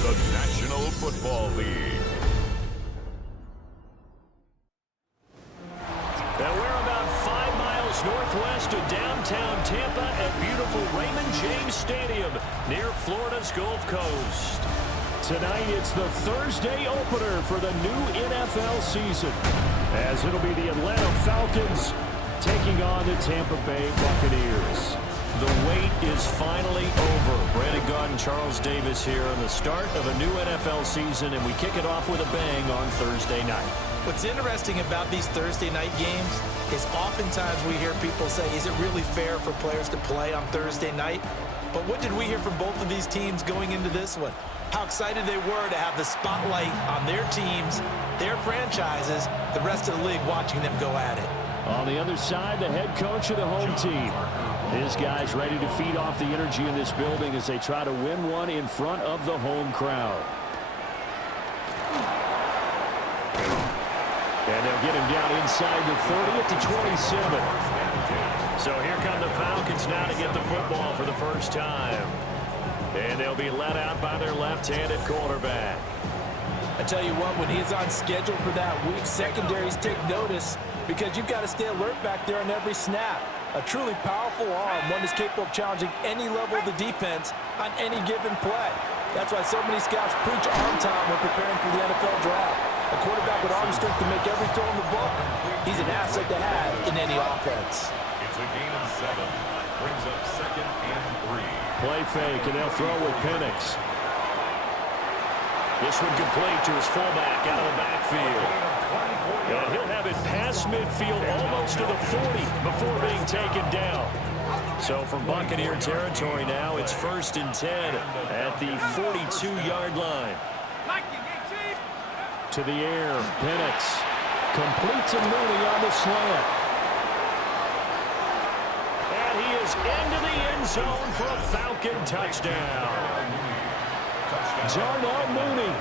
the National Football League. Now we're about 5 miles northwest of downtown Tampa at beautiful Raymond James Stadium near Florida's Gulf Coast. Tonight it's the Thursday opener for the new NFL season, as it'll be the Atlanta Falcons taking on the Tampa Bay Buccaneers. The wait is finally over. Brandon Gaudin, Charles Davis here on the start of a new NFL season, and we kick it off with a bang on Thursday night. What's interesting about these Thursday night games is oftentimes we hear people say, is it really fair for players to play on Thursday night? But what did we hear from both of these teams going into this one? How excited they were to have the spotlight on their teams, their franchises, the rest of the league watching them go at it. On the other side, the head coach of the home team. His guys ready to feed off the energy in this building as they try to win one in front of the home crowd. And they'll get him down inside the 30 at the 27. So here come the Falcons now to get the football for the first time. And they'll be let out by their left-handed quarterback. I tell you what, when he's on schedule for that week, secondaries take notice because you've got to stay alert back there on every snap. A truly powerful arm, one that's capable of challenging any level of the defense on any given play. That's why so many scouts preach arm time when preparing for the NFL draft. A quarterback with arm strength to make every throw in the book, he's an asset to have in any offense. It's a gain of 7. Brings up 2nd and 3. Play fake, and they'll throw with Penix. This one complete to his fullback out of the backfield. And he'll have it past midfield almost to the 40 before being taken down. So from Buccaneer territory now, it's 1st and 10 at the 42-yard line. To the air, Penix completes a Mooney on the slant. And he is into the end zone for a Falcon touchdown. Darnell Mooney,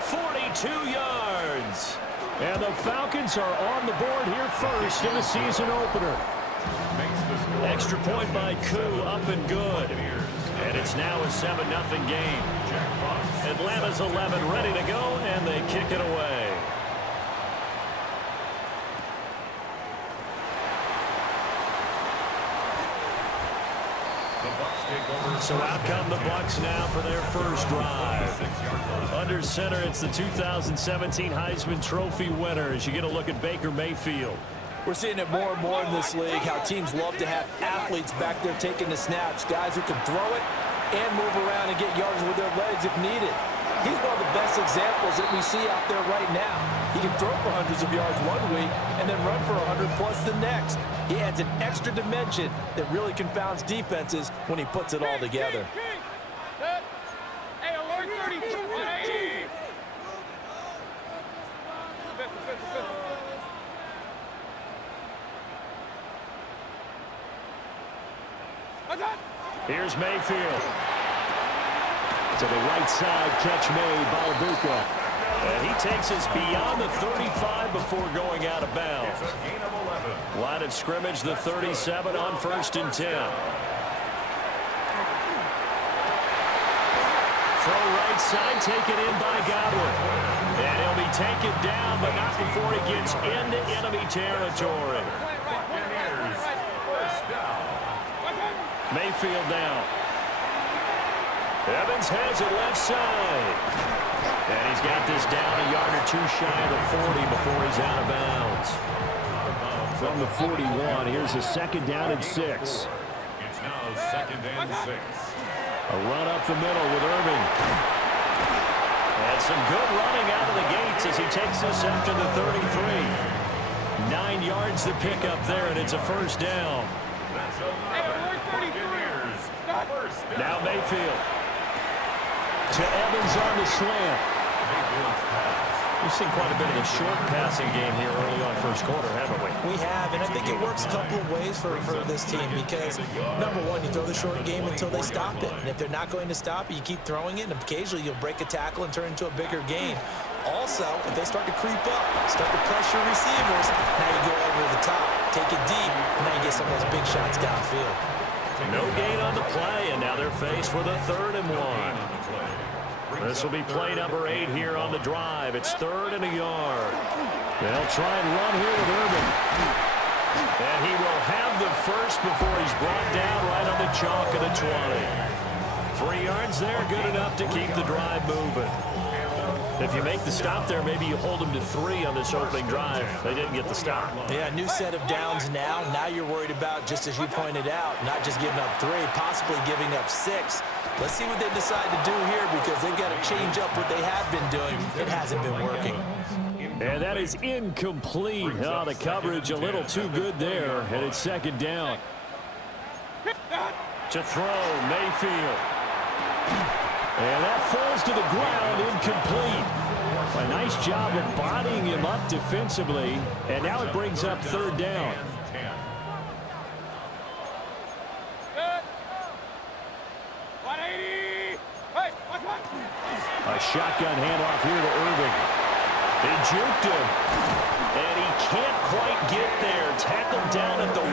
42 yards. And the Falcons are on the board here first in the season opener. Extra point by Koo, up and good. And it's now a 7-0 game. Atlanta's 11 ready to go, and they kick it away. So out come the Bucs now for their first drive. Under center, it's the 2017 Heisman Trophy winner as you get a look at Baker Mayfield. We're seeing it more and more in this league, how teams love to have athletes back there taking the snaps, guys who can throw it and move around and get yards with their legs if needed. He's one of the best examples that we see out there right now. He can throw for hundreds of yards one week and then run for 100-plus the next. He adds an extra dimension that really confounds defenses when he puts it all together. Hey, alert 32. Here's Mayfield. To the right side, catch made by Ibuka. And he takes us beyond the 35 before going out of bounds. Line of scrimmage, the 37 on 1st and 10. Throw right side, taken in by Godwin. And he'll be taken down, but not before he gets into enemy territory. Mayfield now. Evans has it left side. And he's got this down a yard or two shy of the 40 before he's out of bounds. From the 41, here's a 2nd down and 6. It's now 2nd and 6. A run up the middle with Irving. And some good running out of the gates as he takes this up to the 33. 9 yards to pick up there, and it's a 1st down. Now Mayfield. To Evans on the slant. We've seen quite a bit of a short passing game here early on first quarter, haven't we? We have, and I think it works a couple of ways for this team because, number one, you throw the short game until they stop it. And if they're not going to stop it, you keep throwing it, and occasionally you'll break a tackle and turn it into a bigger game. Also, if they start to creep up, start to pressure receivers, now you go over the top, take it deep, and now you get some of those big shots downfield. No gain on the play, and now they're faced with a 3rd and 1. This will be play number 8 here on the drive. It's 3rd and a yard. They'll try and run here with Irvin. And he will have the first before he's brought down right on the chalk of the 20. 3 yards there, good enough to keep the drive moving. If you make the stop there, maybe you hold them to 3 on this opening drive. They didn't get the stop. Yeah, new set of downs now. Now you're worried about, just as you pointed out, not just giving up 3, possibly giving up 6. Let's see what they decide to do here because they've got to change up what they have been doing. It hasn't been working. And that is incomplete. Oh, the coverage a little too good there, and it's 2nd down. To throw, Mayfield. And that falls to the ground, incomplete. A nice job of bodying him up defensively, and now it brings up 3rd down. A shotgun handoff here to Irving. They juked him, and he can't quite get there. Tackled down at the 1.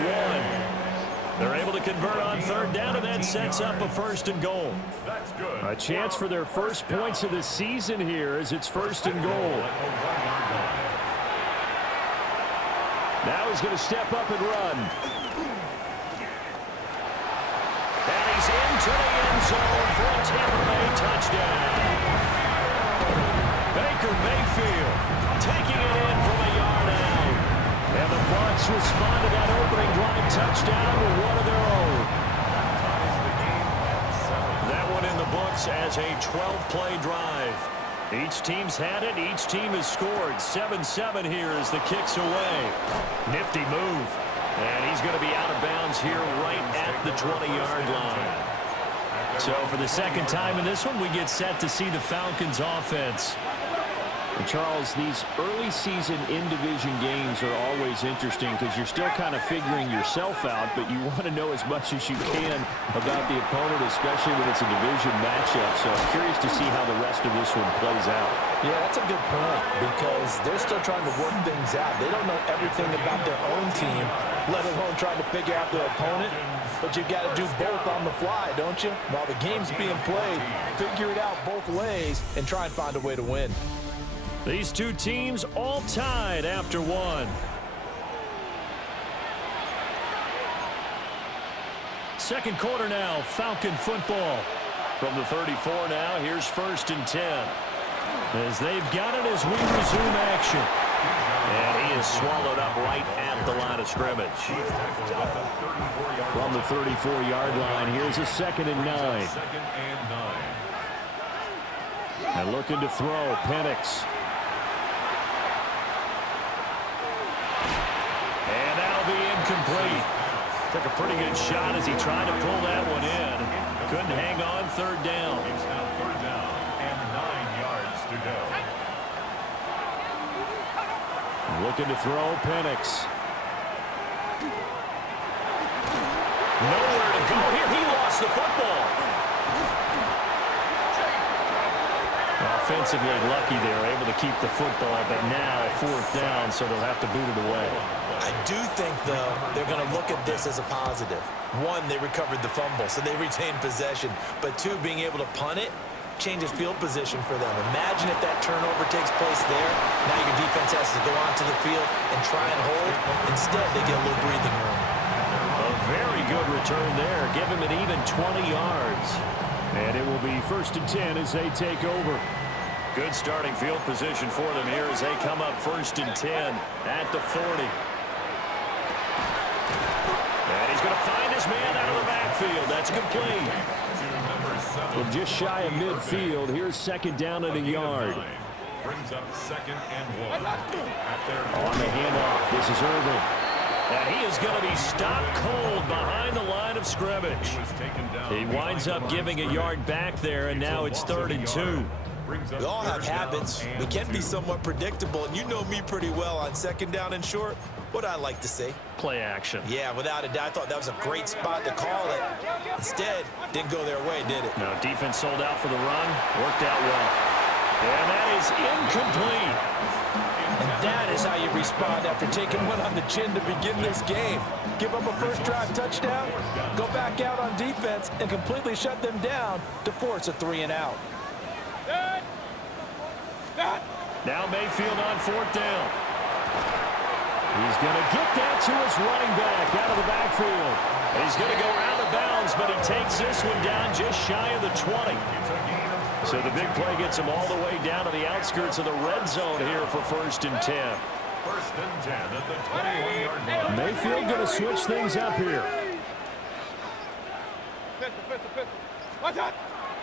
They're able to convert on 3rd down, and that sets up a 1st and goal. That's good. A chance for their first points of the season here as it's 1st and goal. Now he's going to step up and run. And he's into the end zone for a Tampa Bay touchdown. Baker Mayfield taking it in from a yard out. And the Bucs respond to that opening drive touchdown with one of their own. That one in the books as a 12-play drive. Each team's had it. Each team has scored. 7-7 here as the kick's away. Nifty move. And he's going to be out of bounds here right at the 20-yard line. So for the 2nd time in this one, we get set to see the Falcons offense. And Charles, these early season in-division games are always interesting because you're still kind of figuring yourself out, but you want to know as much as you can about the opponent, especially when it's a division matchup. So I'm curious to see how the rest of this one plays out. Yeah, that's a good point because they're still trying to work things out. They don't know everything about their own team, let alone trying to figure out their opponent. But you got to do both on the fly, don't you? While the game's being played, figure it out both ways and try and find a way to win. These two teams all tied after 1. Second quarter now, Falcon football. From the 34 now, here's 1st and 10. As they've got it as we resume action. And he is swallowed up right at the line of scrimmage. From the 34-yard line, here's a 2nd and 9. And looking to throw, Penix. And that'll be incomplete. Took a pretty good shot as he tried to pull that one in. Couldn't hang on. 3rd down. It's now 3rd down and 9 yards to go. Looking to throw, Penix. Nowhere to go here. He lost the football. Offensively lucky they were able to keep the football, but now 4th down, so they'll have to boot it away. I do think, though, they're going to look at this as a positive. 1, they recovered the fumble, so they retained possession. But 2, being able to punt it changes field position for them. Imagine if that turnover takes place there. Now your defense has to go onto the field and try and hold. Instead, they get a little breathing room. A very good return there. Give him an even 20 yards. And it will be 1st and 10 as they take over. Good starting field position for them here as they come up 1st and 10 at the 40. And he's going to find his man out of the backfield. That's complete. Well, just shy of midfield. Here's 2nd down and a yard. Brings up 2nd and 1. On the handoff, this is Irvin. And he is going to be stopped cold behind the line of scrimmage. He winds up giving a yard back there, and now it's 3rd and 2. We all have habits. We can be somewhat predictable, and you know me pretty well on 2nd down and short. What I like to say? Play action. Yeah, without a doubt, I thought that was a great spot to call it. Instead, didn't go their way, did it? No, defense sold out for the run. Worked out well. And that is incomplete. And that is how you respond after taking one on the chin to begin this game. Give up a first drive touchdown, go back out on defense, and completely shut them down to force a 3 and out. Now Mayfield on fourth down. He's going to get that to his running back out of the backfield. He's going to go out of bounds, but he takes this one down just shy of the 20. So the big play gets him all the way down to the outskirts of the red zone here for 1st and 10. 1st and 10 at the 21-yard line. Mayfield going to switch things up here.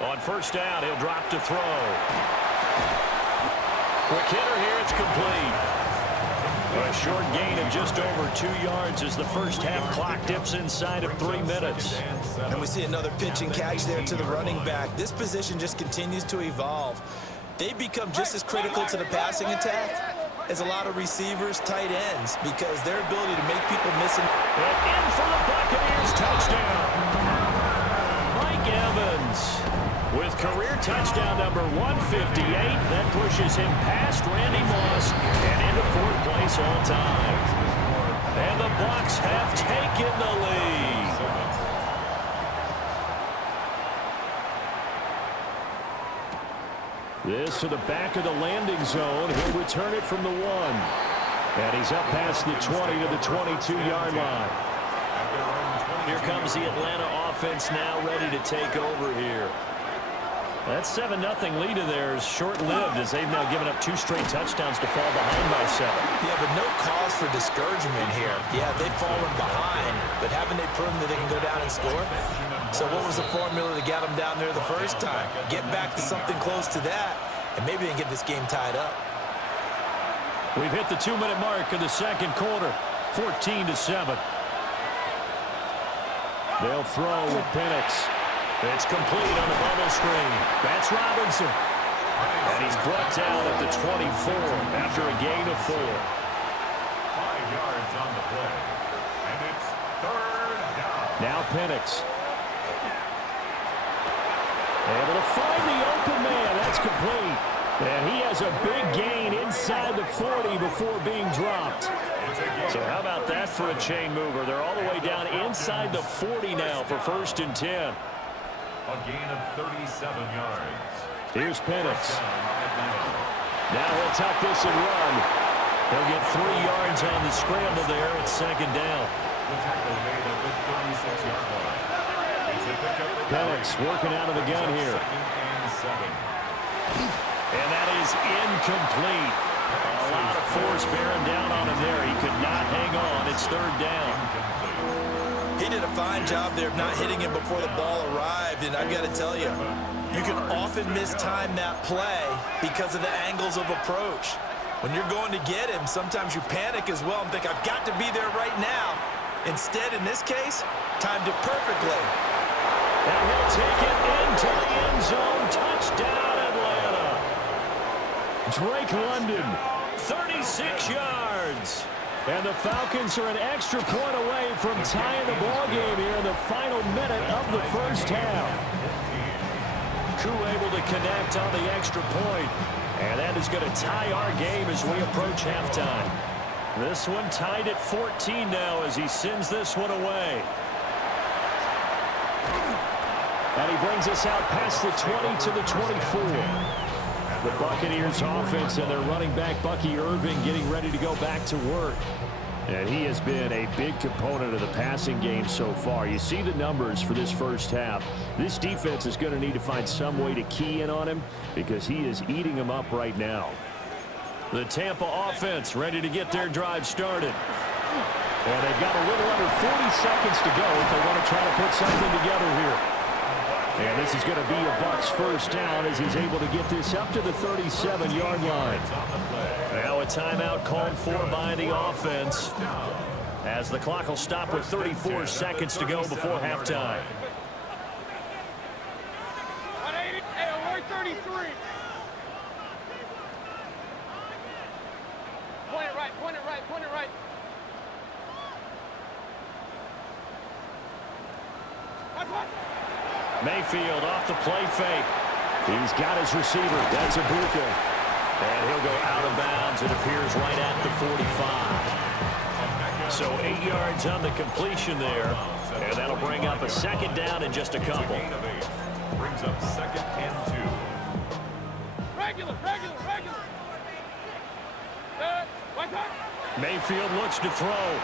On 1st down, he'll drop to throw. Quick hitter here, it's complete. A short gain of just over 2 yards as the first half clock dips inside of 3 minutes. And we see another pitch and catch there to the running back. This position just continues to evolve. They become just as critical to the passing attack as a lot of receivers, tight ends, because their ability to make people miss. And in for the Buccaneers touchdown. Mike Evans with career touchdown number 158. That pushes him past Randy Moss and into 4th place all time. And the Bucs have taken the lead. This to the back of the landing zone. He'll return it from the 1. And he's up past the 20 to the 22-yard line. Here comes the Atlanta offense now ready to take over here. That 7-0 lead of theirs short-lived as they've now given up 2 straight touchdowns to fall behind by 7. Yeah, but no cause for discouragement here. Yeah, they've fallen behind, but haven't they proven that they can go down and score? So what was the formula to get them down there the first time? Get back to something close to that, and maybe they can get this game tied up. We've hit the 2-minute mark of the second quarter, 14-7. They'll throw with Penix. It's complete on the bubble screen. That's Robinson. And he's brought down at the 24 after a gain of 4. 5 yards on the play. And it's 3rd down. Now Penix. Able to find the open man. That's complete. And he has a big gain inside the 40 before being dropped. So how about that for a chain mover? They're all the way down inside the 40 now for 1st and 10. A gain of 37 yards. Here's Penix. Now he'll tuck this and run. He'll get 3 yards on the scramble there at 2nd down. The tackle made at the 36-yard line. It's a pickup. Penix working out of the gun here. 2nd and 7. And that is incomplete. A lot of force bearing down on him there. He could not hang on. It's 3rd down. He did a fine job there of not hitting him before the ball arrived, and I've got to tell you, you can often mistime that play because of the angles of approach. When you're going to get him, sometimes you panic as well and think, I've got to be there right now. Instead, in this case, timed it perfectly. And he'll take it into the end zone. Touchdown, Atlanta. Drake London, 36 yards. And the Falcons are an extra point away from tying the ball game here in the final minute of the first half. Koo able to connect on the extra point. And that is going to tie our game as we approach halftime. This one tied at 14 now as he sends this one away. And he brings us out past the 20 to the 24. The Buccaneers offense and their running back, Bucky Irving, getting ready to go back to work. And he has been a big component of the passing game so far. You see the numbers for this first half. This defense is going to need to find some way to key in on him because he is eating them up right now. The Tampa offense ready to get their drive started. And they've got a little under 40 seconds to go if they want to try to put something together here. And this is going to be a Bucs first down as he's able to get this up to the 37-yard line. Now a timeout called for by the offense as the clock will stop with 34 seconds to go before halftime. Alert 33. Point it right, point it right, point it right. Mayfield off the play fake. He's got his receiver. That's Ibuka. And he'll go out of bounds. It appears right at the 45. So 8 yards on the completion there. And that'll bring up a second down in just a couple. Brings up 2nd and 2. Regular. Mayfield looks to throw.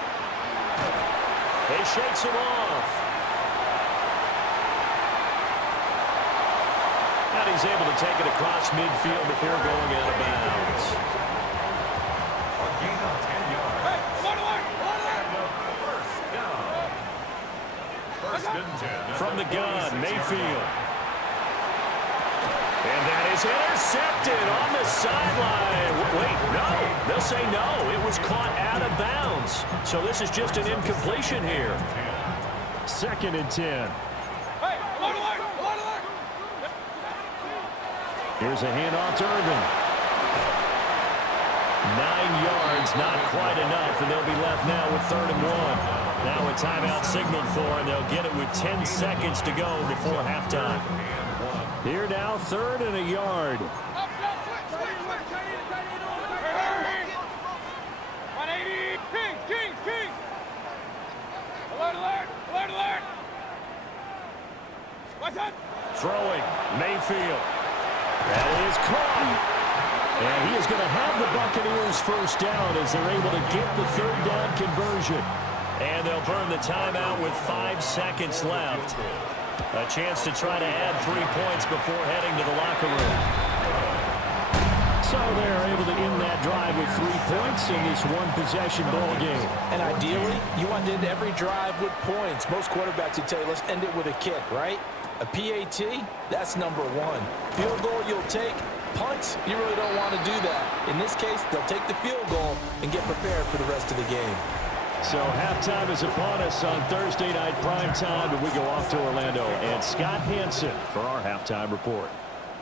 He shakes him off. And he's able to take it across midfield before going out of bounds. A gain of 10 yards. Hey, come on, First and 10. From the gun, Mayfield. And that is intercepted on the sideline. Wait, no. They'll say no. It was caught out of bounds. So this is just an incompletion here. 2nd and 10. Hey, come on. Here's a handoff to Irvin. 9 yards, not quite enough, and they'll be left now with 3rd and 1. Now a timeout signaled for, and they'll get it with 10 seconds to go before halftime. Here now, 3rd and a yard. 180. Kings. Alert. What's that? Throwing, Mayfield. That is caught. And he is going to have the Buccaneers first down as they're able to get the 3rd down conversion. And they'll burn the timeout with 5 seconds left. A chance to try to add 3 points before heading to the locker room. So they're able to end that drive with 3 points in this one-possession ball game. And ideally, you want to end every drive with points. Most quarterbacks would tell you, let's end it with a kick, right? A PAT, that's number 1. Field goal you'll take. Punts, you really don't want to do that. In this case, they'll take the field goal and get prepared for the rest of the game. So halftime is upon us on Thursday night prime time, and we go off to Orlando. And Scott Hansen for our halftime report.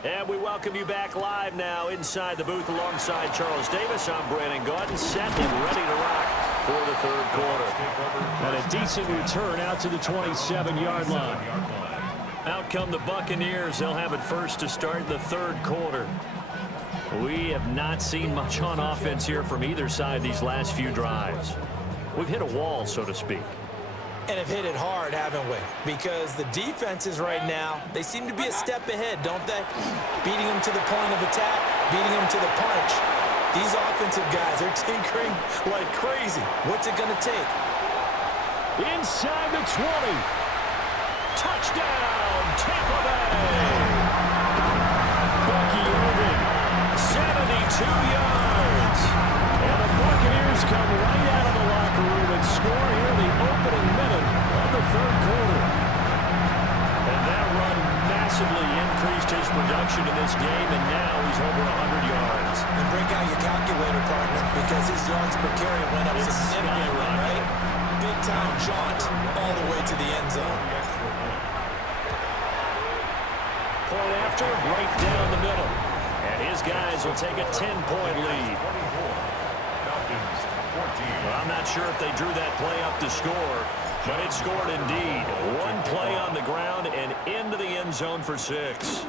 And we welcome you back live now inside the booth alongside Charles Davis. I'm Brandon Gaudin, set and ready to rock for the 3rd quarter. And a decent return out to the 27-yard line. Out come the Buccaneers. They'll have it first to start the 3rd quarter. We have not seen much on offense here from either side these last few drives. We've hit a wall, so to speak. And have hit it hard, haven't we? Because the defenses right now, they seem to be a step ahead, don't they? Beating them to the point of attack, beating them to the punch. These offensive guys are tinkering like crazy. What's it going to take? Inside the 20. Touchdown, Tampa Bay. Bucky Irvin, 72 yards. And the Buccaneers come right out of the locker room and score here in the opening minute of the 3rd quarter. And that run massively increased his production in this game, and now he's over 100 yards. And break out your calculator, partner, because his yards per carry went up significantly, right? Big-time jaunt all the way to the end zone. Point after, right down the middle. And his guys will take a 10-point lead. Well, I'm not sure if they drew that play up to score, but it scored indeed. One play on the ground and into the end zone for 6.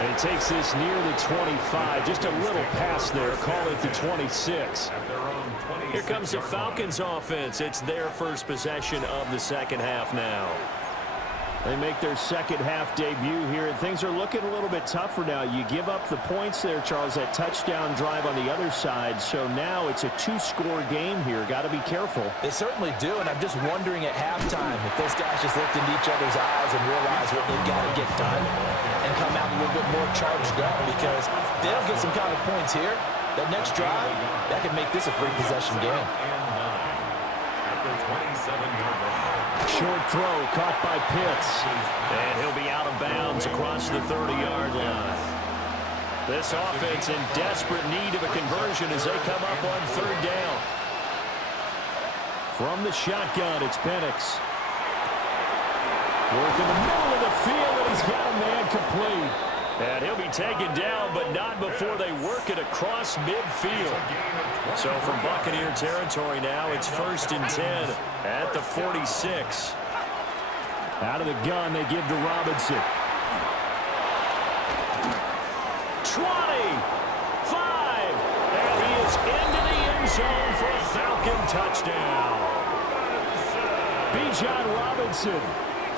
And he takes this near the 25. Just a little pass there. Call it the 26. Here comes the Falcons offense. It's their first possession of the second half now. They make their second half debut here, and things are looking a little bit tougher now. You give up the points there, Charles, that touchdown drive on the other side. So now it's a 2-score game here. Got to be careful. They certainly do, and I'm just wondering at halftime if those guys just looked into each other's eyes and realized what they've got to get done and come out a little bit more charged up, because they don't get some kind of points here. That next drive, that could make this a 3-possession game. Short throw caught by Pitts. And he'll be out of bounds across the 30-yard line. This offense in desperate need of a conversion as they come up on 3rd down. From the shotgun, it's Penix. Work in the middle of the field, and he's got a man complete. And he'll be taken down, but not before they work it across midfield. So from Buccaneer territory now, it's 1st and 10 at the 46. Out of the gun, they give to Robinson. 20, 5, and he is into the end zone for a Falcon touchdown. Bijan Robinson,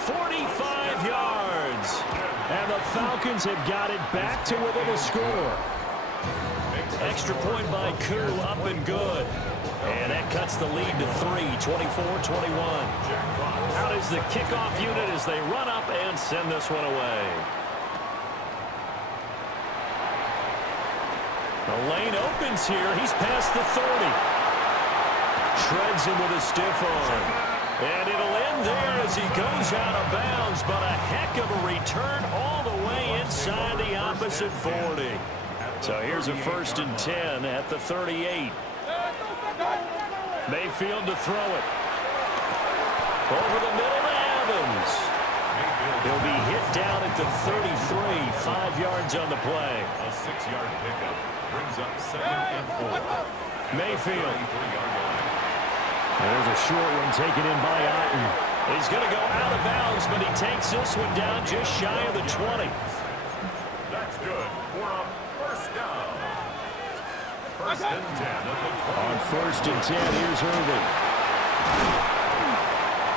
45 yards. And the Falcons have got it back to within a score. Extra point by Koo, up and good. And that cuts the lead to 3, 24-21. Out is the kickoff unit as they run up and send this one away. The lane opens here. He's past the 30. Shreds him with a stiff arm. And it'll end there as he goes out of bounds, but a heck of a return all the way inside the opposite 40. So here's a 1st and 10 at the 38. Mayfield to throw it. Over the middle to Evans. He'll be hit down at the 33, 5 yards on the play. A 6-yard pickup brings up 2nd and 4. Mayfield. There's a short one taken in by Otten. He's going to go out of bounds, but he takes this one down just shy of the 20. That's good for a 1st down. 1st and 10 at the 20. On 1st and 10, here's Irving.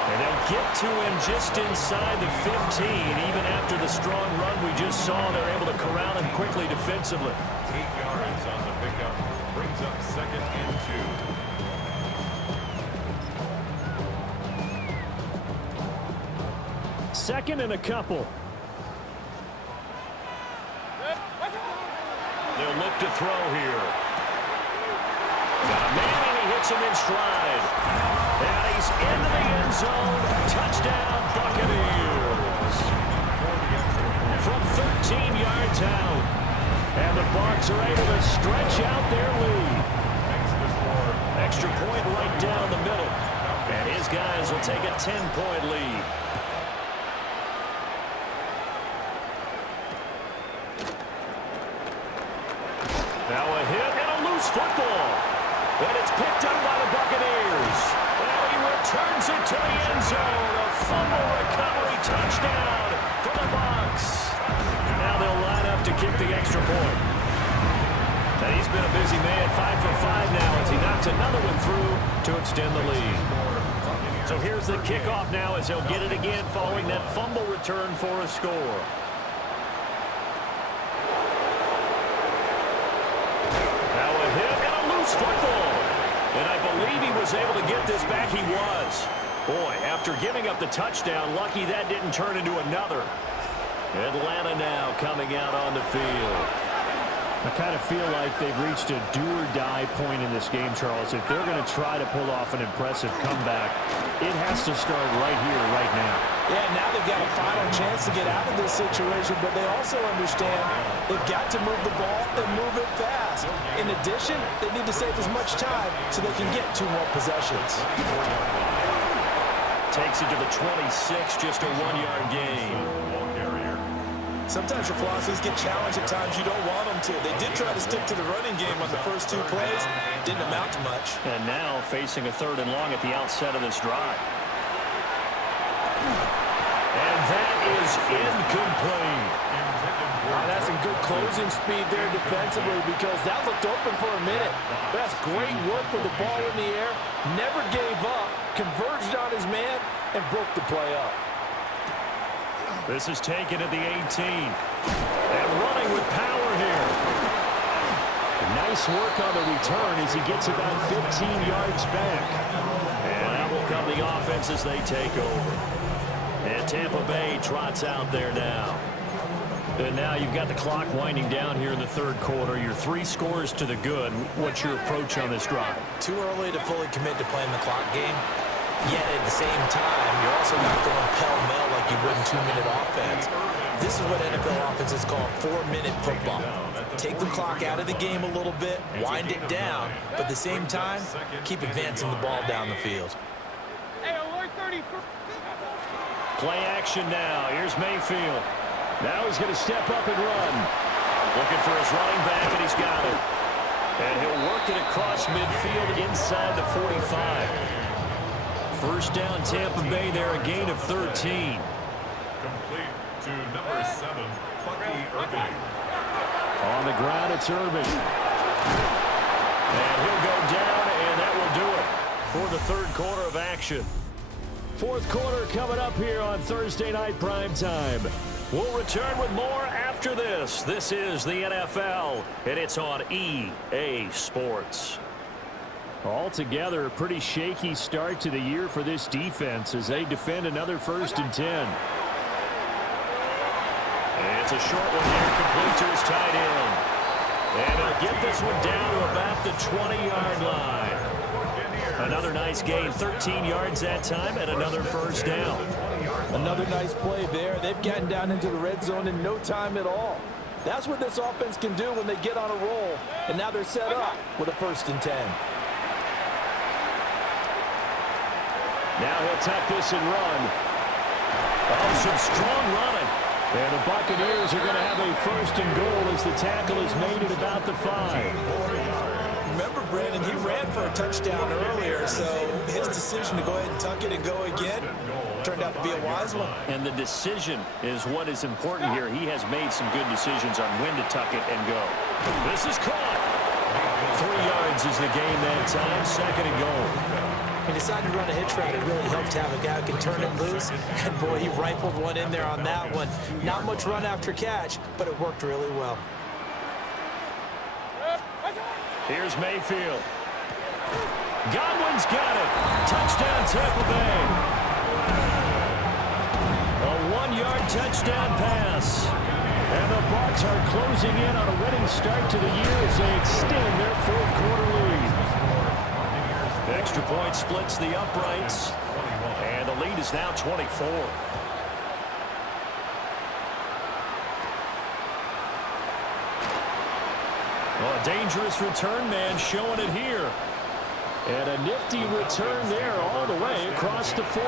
And they'll get to him just inside the 15. Even after the strong run we just saw, they're able to corral him quickly defensively. 8 yards on the pickup brings up 2nd and 2. Second and a couple. They'll look to throw here. Got a man and he hits him in stride. And he's into the end zone. Touchdown, Buccaneers. From 13 yards out. And the Bucs are able to stretch out their lead. Extra point right down the middle. And his guys will take a 10-point lead. Now a hit and a loose football. And it's picked up by the Buccaneers. And he returns it to the end zone. A fumble recovery touchdown for the Bucs. Now they'll line up to kick the extra point. And he's been a busy man, 5 for 5 now as he knocks another one through to extend the lead. So here's the kickoff now as they'll get it again following that fumble return for a score. Football. And I believe he was able to get this back. He was. Boy, after giving up the touchdown, lucky that didn't turn into another. Atlanta now coming out on the field. I kind of feel like they've reached a do-or-die point in this game, Charles. If they're going to try to pull off an impressive comeback, it has to start right here, right now. Yeah, now they've got a final chance to get out of this situation, but they also understand they've got to move the ball and move it fast. In addition, they need to save as much time so they can get 2 more possessions. Takes it to the 26, just a 1-yard gain. Sometimes your philosophies get challenged at times you don't want them to. They did try to stick to the running game on the first 2 plays. Didn't amount to much. And now facing a 3rd and long at the outset of this drive. And that is incomplete. That's some good closing speed there defensively because that looked open for a minute. That's great work with the ball in the air. Never gave up. Converged on his man and broke the play up. This is taken at the 18. And running with power here. Nice work on the return as he gets about 15 yards back. And out will come the offense as they take over. And Tampa Bay trots out there now. And now you've got the clock winding down here in the 3rd quarter. Your 3 scores to the good. What's your approach on this drive? Too early to fully commit to playing the clock game. Yet at the same time, you're also not going pell-mell like you would in 2-minute offense. This is what NFL offenses call 4-minute football. Take the clock out of the game a little bit, wind it down, but at the same time, keep advancing the ball down the field. Play action now. Here's Mayfield. Now he's going to step up and run. Looking for his running back, and he's got it. And he'll work it across midfield inside the 45. 1st down, Tampa Bay there, a gain of 13. Complete to number 7, Bucky Irving. On the ground, it's Irving. And he'll go down, and that will do it for the 3rd quarter of action. 4th quarter coming up here on Thursday Night Prime Time. We'll return with more after this. This is the NFL, and it's on EA Sports. Altogether, a pretty shaky start to the year for this defense as they defend another 1st and 10. And it's a short one here, complete to his tight end. And he'll get this one down to about the 20-yard line. Another nice gain, 13 yards that time, and another 1st down. Another nice play there. They've gotten down into the red zone in no time at all. That's what this offense can do when they get on a roll. And now they're set up with a 1st and 10. Now he'll tuck this and run. Oh, some strong running. And the Buccaneers are going to have a 1st and goal as the tackle is made at about the 5. Remember, Brandon, he ran for a touchdown earlier, so his decision to go ahead and tuck it and go again turned out to be a wise one. And the decision is what is important here. He has made some good decisions on when to tuck it and go. This is caught. 3 yards is the gain that time, 2nd and goal. He decided to run a hitch route. It really helped to have a guy who can turn it loose. And, boy, he rifled one in there on that one. Not much run after catch, but it worked really well. Here's Mayfield. Godwin's got it. Touchdown, Tampa Bay. A 1-yard touchdown pass. And the Bucs are closing in on a winning start to the year as they extend their 4th quarter lead. Extra point splits the uprights, and the lead is now 24. Well, a dangerous return man showing it here. And a nifty return there all the way across the 40.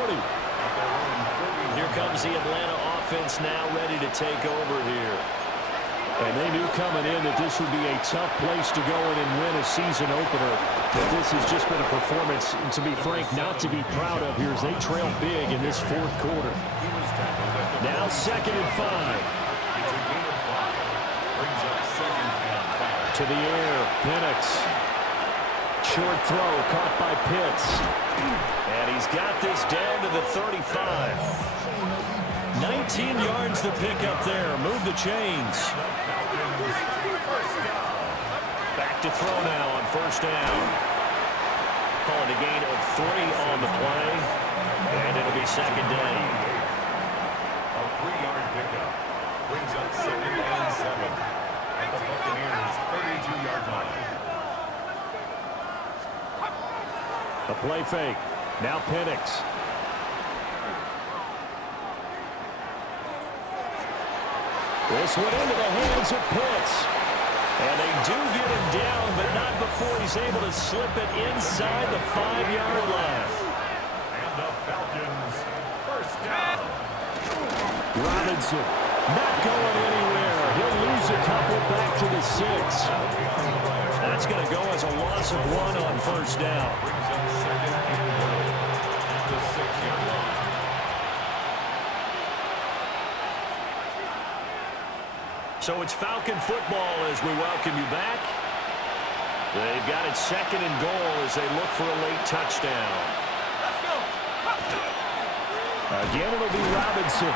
Here comes the Atlanta offense now ready to take over here. And they knew coming in that this would be a tough place to go in and win a season opener. But this has just been a performance, to be frank, not to be proud of here as they trail big in this 4th quarter. Now 2nd and 5. To the air, Penix. Short throw caught by Pitts. And he's got this down to the 35. 19 yards to pick up there. Move the chains. Back to throw now on 1st down. Calling a gain of 3 on the play. And it'll be 2nd down. A 3-yard pickup brings up 2nd and 7 at the Buccaneers' 32-yard line. A play fake. Now Penix. This went into the hands of Pitts. And they do get him down, but not before he's able to slip it inside the 5-yard line. And the Falcons' 1st down. Robinson not going anywhere. He'll lose a couple back to the 6. That's going to go as a loss of 1 on 1st down. Brings up 2nd and goal at the 6-yard line. So it's Falcon football as we welcome you back. They've got it 2nd and goal as they look for a late touchdown. Again, it'll be Robinson.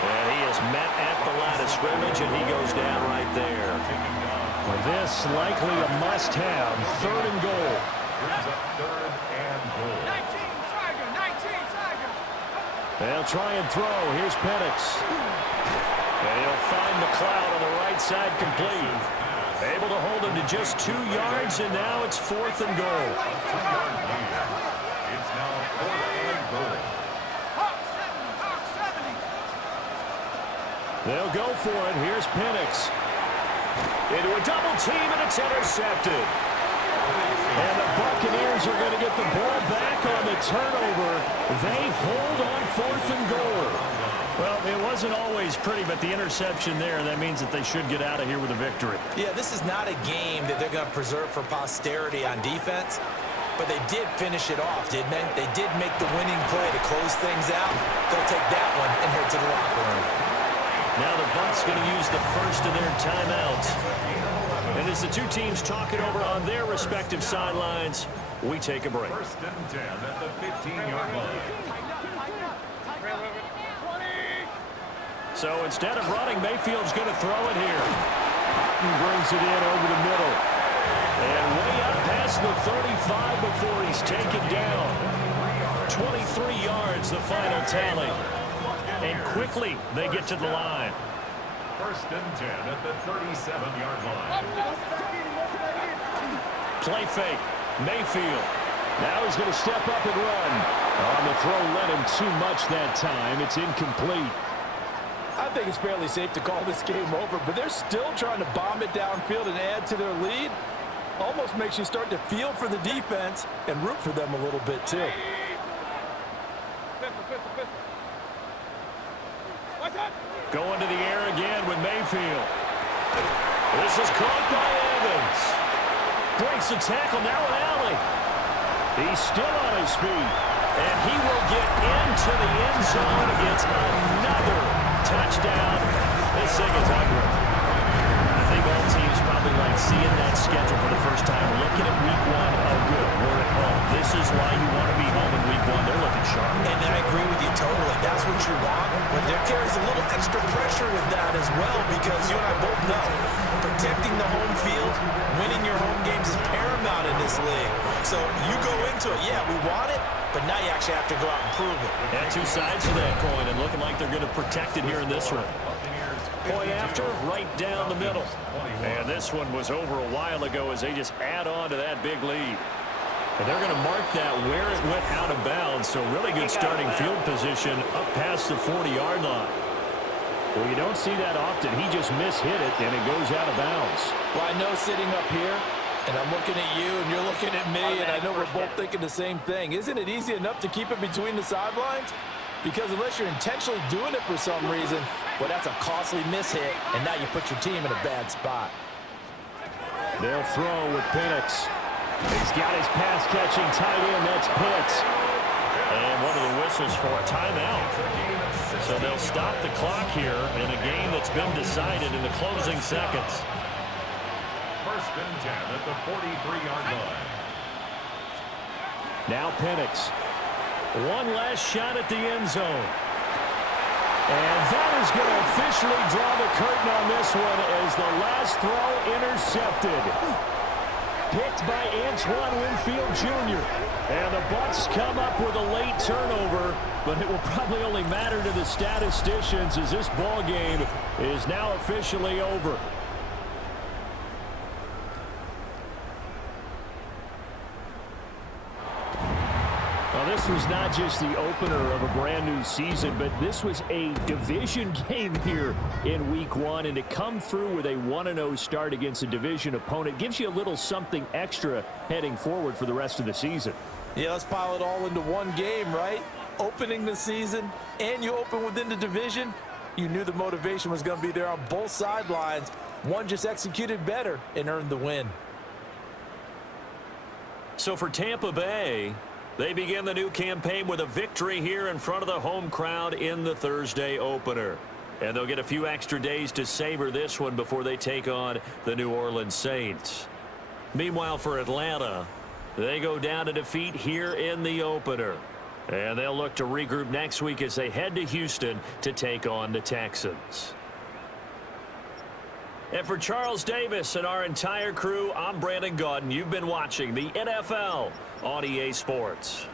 And he is met at the line of scrimmage, and he goes down right there. This likely a must-have. 3rd and goal. Brings up 3rd and goal. 19 Tiger. They'll try and throw. Here's Penix. And he'll find McLeod on the right side complete. Able to hold him to just 2 yards, and now it's 4th and goal. It's now 4th and goal. They'll go for it. Here's Penix. Into a double team, and it's intercepted. And the Buccaneers are going to get the ball back on the turnover. They hold on 4th and goal. Well, it wasn't always pretty, but the interception there, that means that they should get out of here with a victory. Yeah, this is not a game that they're going to preserve for posterity on defense, but they did finish it off, didn't they? They did make the winning play to close things out. They'll take that one and head to the locker room. Now the Bucs going to use the first of their timeouts. And as the two teams talk it over on their respective sidelines, we take a break. 1st and 10 at the 15-yard line. So instead of running, Mayfield's going to throw it here. Hutton brings it in over the middle. And way up past the 35 before he's taken down. 23 yards, the final tally. And quickly they get to the line. First and 10 at the 37-yard line. Play fake. Mayfield. Now he's going to step up and run. On the throw, let him too much that time. It's incomplete. I think it's fairly safe to call this game over, but they're still trying to bomb it downfield and add to their lead. Almost makes you start to feel for the defense and root for them a little bit, too. Going to the air again with Mayfield. This is caught by Evans. Breaks the tackle now with Alley. He's still on his feet. And he will get into the end zone. It's another touchdown. This thing is ugly. I think all teams probably like seeing that schedule for the first time. Looking at week one, oh good, we're at home. This is why you want to be home in week one. They're looking sharp. And I agree with you totally. That's what you want. But there carries a little extra pressure with that as well, because you and I both know protecting the home field, winning your home games is paramount in this league. So you go into it, yeah, we want it, but now you actually have to go out and prove it. Yeah, two sides to that coin, and looking like they're going to protect it here in this one. Point after, right down the middle. And this one was over a while ago as they just add on to that big lead. And they're going to mark that where it went out of bounds. So really good starting field position up past the 40-yard line. Well, you don't see that often. He just mishit it, and it goes out of bounds. Well, I know sitting up here, and I'm looking at you, and you're looking at me, and I know we're both thinking the same thing. Isn't it easy enough to keep it between the sidelines? Because unless you're intentionally doing it for some reason, well, that's a costly mishit, and now you put your team in a bad spot. They'll throw with Penix. He's got his pass-catching tight end. That's Pitts. And one of the whistles for a timeout. So they'll stop the clock here in a game that's been decided in the closing seconds. First and 10 at the 43-yard line. Now Penix. One last shot at the end zone. And that is going to officially draw the curtain on this one as the last throw intercepted. Picked by Antoine Winfield Jr. And the Bucs come up with a late turnover, but it will probably only matter to the statisticians as this ball game is now officially over. Well, this was not just the opener of a brand new season, but this was a division game here in week one. And to come through with a 1-0 start against a division opponent gives you a little something extra heading forward for the rest of the season. Yeah, let's pile it all into one game, right? Opening the season, and you open within the division. You knew the motivation was going to be there on both sidelines. One just executed better and earned the win. So for Tampa Bay, they begin the new campaign with a victory here in front of the home crowd in the Thursday opener. And they'll get a few extra days to savor this one before they take on the New Orleans Saints. Meanwhile, for Atlanta, they go down to defeat here in the opener. And they'll look to regroup next week as they head to Houston to take on the Texans. And for Charles Davis and our entire crew, I'm Brandon Gaudin. You've been watching the NFL on EA Sports.